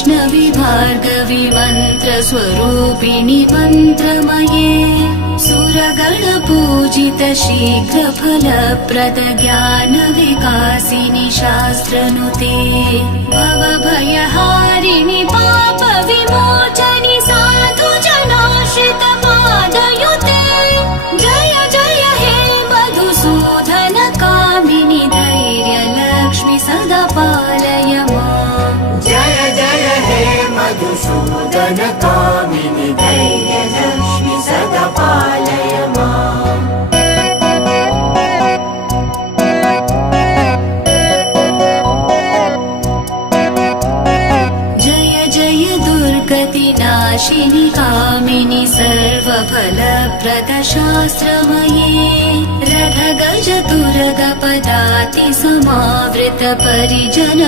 वैष्णवि भार्गवि मन्त्रस्वरूपिणि मन्त्रमये सुरगणपूजित शीघ्रफलप्रद ज्ञानविकासिनि शास्त्रनुते भवभयहारिणि पापविमोचनि साधुजनाश्रित पादयुते जय जय हे मधुसूदन कामिनि धैर्यलक्ष्मि सदा पालय माम् जय जय हे मधुसूदन कामिनि धैर्यलक्ष्मि सदा पालय माम् जय जय दुर्गतिनाशिनि कामिनि सर्वफलप्रद शास्त्रमये रथगज तुरग पदाति समावृत परिजन